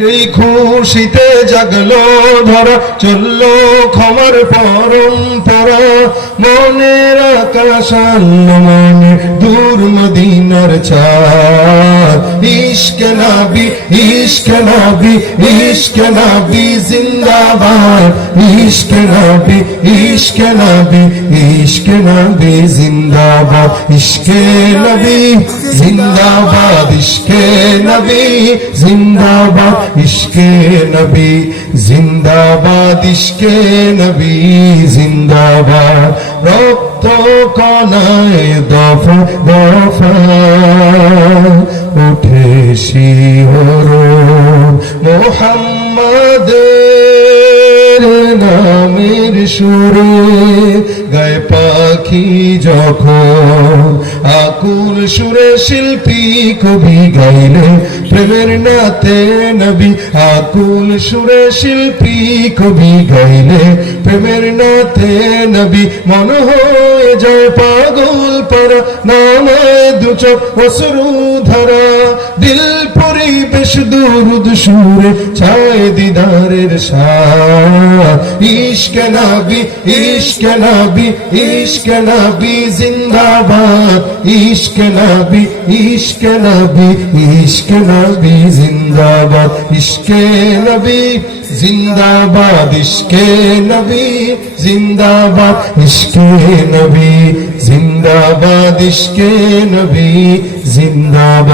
সেই খুশিতে জাগলো ধরা, চললো ক্ষমার পরম্পরা, মনের আকাশ আনলো মনে দূর মদিনার চাঁদ। ইশকে নবী, ইশকে নবী, ইশকে নবী জিন্দাবাদ। ইশকে নবী, ইশকে নবী, ইশকে নবী জিন্দাবাদ। ইশকে নবী জিন্দাবাদ, ইশকে নবী জিন্দাবাদ, ইশকে নবী জিন্দাবাদ, ইশকে নবী জিন্দাবাদ। রক্ত কণায় দফা দফা উঠে শিহরণ, মুহাম্মাদের নামের সুরে গায়ে পাখি যখন, আকুল সুরে শিল্পী কবি গাইলে প্রেমের নাতে নবী। আকুল সুরে শিল্পী কবি গাইলে প্রেমের নাতে নবী। মন হয়ে যায় পাগল পারা, নামায় দু চোখ অশ্রু ধারা, দিল পরিবেশ দুরুদ সুরে চায় দিদারের সাথ। ইশকে নবী, ইশকে নবী, ইশকে নবী জিন্দাবাদ। ইশকে নবী, ইশকে নবী, ইশকে নবী জিন্দাবাদ। ইশকে নবী জিন্দাবাদ, ইশকে নবী জিন্দাবাদ, ইশকে নবী জিন্দাবাদ, ইশকে নবী জিন্দাবাদ।